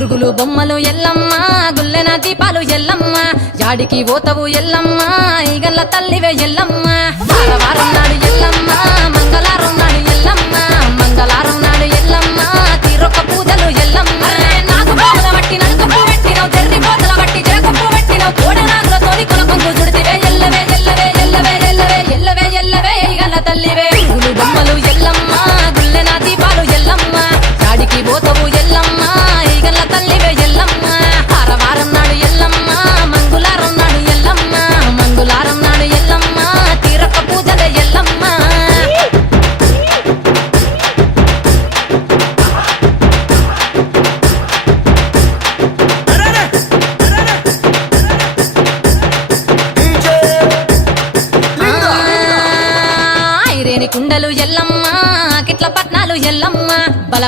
గురుగులు బొమ్మలు ఎల్లమ్మ గుల్లెన దీపాలు ఎల్లమ్మ యాడికి పోతవు ఎల్లమ్మ ఈగల్ల తల్లివే ఎల్లమ్మ వారం నాడు ఎల్లమ్మ మంగళవారం నాడు ఎల్లమ్మ మంగళవారం నాడు ఎల్లమ్మ తీరొక్క పూజలు ఎల్లమ్మ నాకు బాధ బట్టి నలుకప్పు పెట్టినవు జర్రి పోతల బట్టి జరకప్పు పెట్టినవు కోడె నాగులతోని కొనకొంగు చుడితివే ఎల్లవే ఎల్లవే ఎల్లవే ఎల్లవే ఎల్లవే ఎల్లవే ఈగల్ల తల్లివే గురుగులు బొమ్మలు ఎల్లమ్మ గుల్లెన దీపాలు ఎల్లమ్మ యాడికి పోతవు ఎల్లమ్మ ఈగల్ల తల్లివే ఎల్లమ్మ వారం నాడు ఎల్లమ్మ మంగళవారం నాడు ఎల్లమ్మ మంగళవారం నాడు ఎల్లమ్మ తీరొక్క పూజలే ఎల్లమ్మ ఐరేని కుండలు ఎల్లమ్మ కిట్ల పట్నాలు ఎల్లమ్మ బల